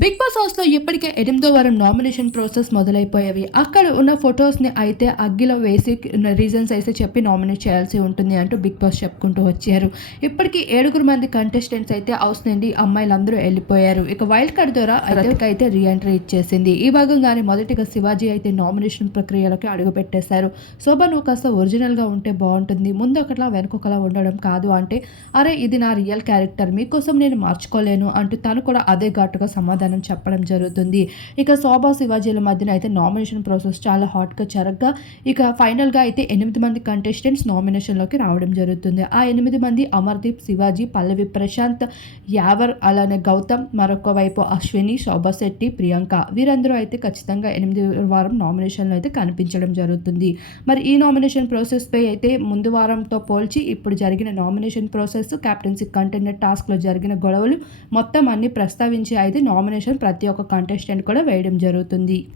Big boss హౌస్లో ఇప్పటికే ఎనిమిదో వారం నామినేషన్ ప్రాసెస్ మొదలైపోయేవి. అక్కడ ఉన్న ఫొటోస్ని అయితే అగ్గిలో వేసి రీజన్స్ అయితే చెప్పి నామినేట్ చేయాల్సి ఉంటుంది అంటూ బిగ్ బాస్ చెప్పుకుంటూ వచ్చారు. ఇప్పటికీ ఏడుగురు మంది కంటెస్టెంట్స్ అయితే హౌస్ నుండి అమ్మాయిలందరూ వెళ్ళిపోయారు. ఇక వైల్డ్ కార్డ్ ద్వారా అయితే అయితే రీఎంట్రీ ఇచ్చేసింది. ఈ భాగంగానే మొదటిగా శివాజీ అయితే నామినేషన్ ప్రక్రియలోకి అడుగు పెట్టేశారు శోభ నువ్వు కాస్త ఒరిజినల్గా ఉంటే బాగుంటుంది. ముందు ఒకలా వెనుకొకలా ఉండడం కాదు అంటే అరే ఇది నా రియల్ క్యారెక్టర్. మీకోసం నేను మార్చుకోలేను అంటూ తను కూడా అదే ఘాటుగా సమాధానం చెప్పడం జరుగుతుంది. ఇక శోభా శివాజీల మధ్యన అయితే నామినేషన్ ప్రాసెస్ చాలా హాట్గా జరగగా. ఇక ఫైనల్గా అయితే ఎనిమిది మంది కంటెస్టెంట్స్ నామినేషన్లోకి రావడం జరుగుతుంది. ఆ ఎనిమిది మంది అమర్దీప్ శివాజీ పల్లవి ప్రశాంత్ యావర్ అలానే గౌతమ్ మరొక వైపు అశ్విని శోభా శెట్టి ప్రియాంక. వీరందరూ అయితే ఖచ్చితంగా ఎనిమిది వారం నామినేషన్లో అయితే కనిపించడం జరుగుతుంది. మరి ఈ నామినేషన్ ప్రాసెస్పై అయితే ముందు వారంతో పోల్చి ఇప్పుడు జరిగిన నామినేషన్ ప్రాసెస్ క్యాప్టెన్సీ కంటెండర్ టాస్క్లో జరిగిన గొడవలు మొత్తం అన్ని ప్రస్తావించి అయితే నామినేషన్ ప్రతి ఒక్క కంటెస్టెంట్ కూడా వేయడం జరుగుతుంది.